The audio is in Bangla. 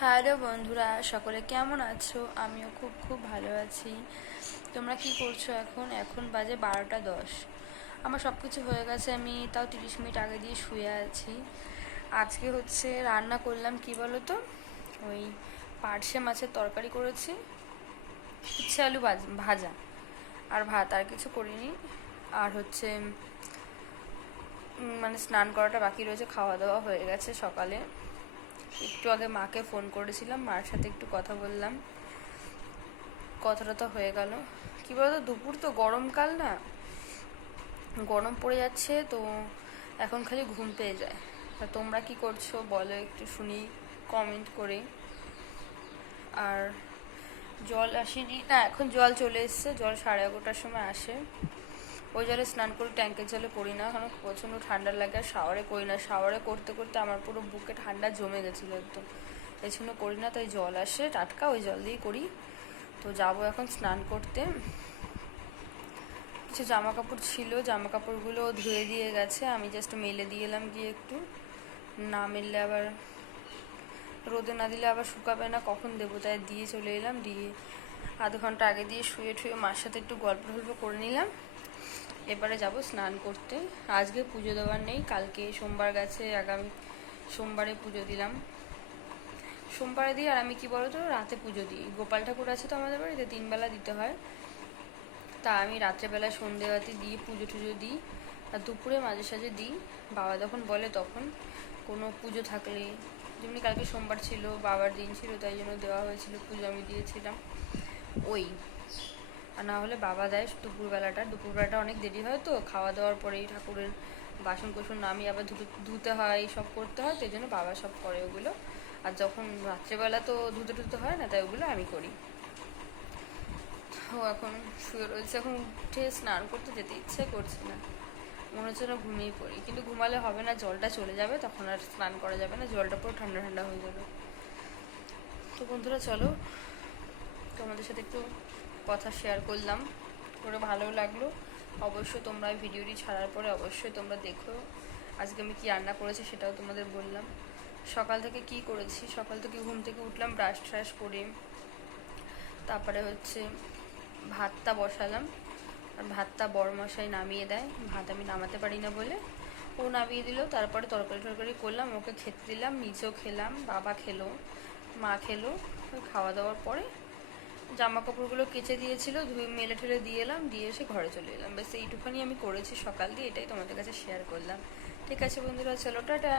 হ্যালো বন্ধুরা, সকলে কেমন আছো? আমিও খুব খুব ভালো আছি। তোমরা কি করছো? এখন বাজে 12টা 10। আমার সব কিছু হয়ে গেছে, আমি তাও 30 মিনিট আগে দিয়ে শুয়ে আছি। আজকে হচ্ছে রান্না করলাম কি বলো তো, ওই পার্শে মাছের তরকারি করেছি, উচ্ছে আলু ভাজা, আর ভাত, আর কিছু করিনি। আর হচ্ছে মানে স্নান করাটা বাকি রয়েছে, খাওয়া দাওয়া হয়ে গেছে সকালে। একটু আগে মাকে ফোন করেছিলাম, মার সাথে একটু কথা বললাম, কথাটা তো হয়ে গেল। কী বলতো, দুপুর তো গরমকাল না, গরম পড়ে যাচ্ছে তো, এখন খালি ঘুম পেয়ে যায়। তা তোমরা কি করছো বলো একটু শুনি কমেন্ট করে। আর জল আসেনি না, এখন জল চলে এসছে, জল 11:30টার সময় আসে। ওই জলে স্নান করি, ট্যাঙ্কের জলে করি না, কারণ প্রচণ্ড ঠান্ডা লাগে। আর শাওয়ারে করি না, শাওয়ারে করতে করতে আমার পুরো বুকে ঠান্ডা জমে গেছিলো একদম, এই জন্য করি না। তাই জল আসে টাটকা, ওই জল দিয়েই করি। তো যাবো এখন স্নান করতে। কিছু জামা কাপড় ছিল, জামা কাপড়গুলো ধুয়ে দিয়ে গেছে, আমি জাস্ট মেলে দিয়ে এলাম গিয়ে একটু। না মেললে আবার, রোদে না দিলে আবার শুকাবে না, কখন দেবো, তাই দিয়ে চলে এলাম। দিয়ে আধ ঘন্টা আগে দিয়ে শুয়ে ঠুয়ে মার সাথে একটু গল্প টল্প করে নিলাম। এবারে যাব স্নান করতে। আজকে পুজো দেওয়ার নেই, কালকে সোমবার গেছে, আগামী সোমবারে পুজো দিলাম। সোমবারে দিই। আর আমি কি বলতো, রাতে পুজো দিই, গোপাল ঠাকুর আছে তো আমাদের বাড়িতে, 3 বেলা দিতে হয়। তা আমি রাত্রেবেলায় সন্ধেবাতি দিয়ে পুজো টুজো দিই, আর দুপুরে মাঝে সাঝে দিই। বাবা যখন বলে তখন, কোনো পুজো থাকলে, যেমনি কালকে সোমবার ছিল, বাবার দিন ছিল, তাই জন্য দেওয়া হয়েছিল, পুজো আমি দিয়েছিলাম ওই। আর না হলে বাবা দেয় দুপুরবেলাটা অনেক দেরি হয় তো, খাওয়া দাওয়ার পরেই ঠাকুরের বাসন কোসন নামিয়ে আবার ধুতে হয়, সব করতে হয়, সেই জন্য বাবা সব করে ওগুলো। আর যখন রাত্রেবেলা তো ধুতে টুতে হয় না, তাই ওগুলো আমি করি। ও এখন শুয়ে রয়েছে, এখন উঠে স্নান করতে যেতে ইচ্ছে করছে না, মনে হচ্ছে না ঘুমিয়ে পড়ি, কিন্তু ঘুমালে হবে না, জলটা চলে যাবে, তখন আর স্নান করা যাবে না, জলটা পুরো ঠান্ডা ঠান্ডা হয়ে যাবে। তো বন্ধুরা চলো, তোমাদের সাথে একটু কথা শেয়ার করলাম, করে ভালো লাগলো। অবশ্যই তোমরা ভিডিওটি ছাড়ার পরে অবশ্যই তোমরা দেখো আজকে আমি কি রান্না করেছি, সেটাও তোমাদের বললাম। সকাল থেকে কি করেছি, সকাল থেকে ঘুম থেকে উঠলাম, ব্রাশ ট্রাশ করে, তারপরে হচ্ছে ভাতটা বসালাম। আর ভাতটা বড় মশাই নামিয়ে দেয়, ভাত আমি নামাতে পারি না বলে ও নামিয়ে দিল। তারপরে তরকারি টরকারি করলাম, ওকে খেতে দিলাম, নিজেও খেলাম, বাবা খেলো, মা খেলো। খাওয়া দাওয়ার পরে জামা কাপড়গুলো কেচে দিয়েছিল, ধুয়ে মেলে ঠেলে দিয়ে এলাম, দিয়ে এসে ঘরে চলে এলাম। ব্যাস এইটুখানি আমি করেছি সকাল দিয়ে, এটাই তোমাদের কাছে শেয়ার করলাম। ঠিক আছে বন্ধুরা, চলো টাটা।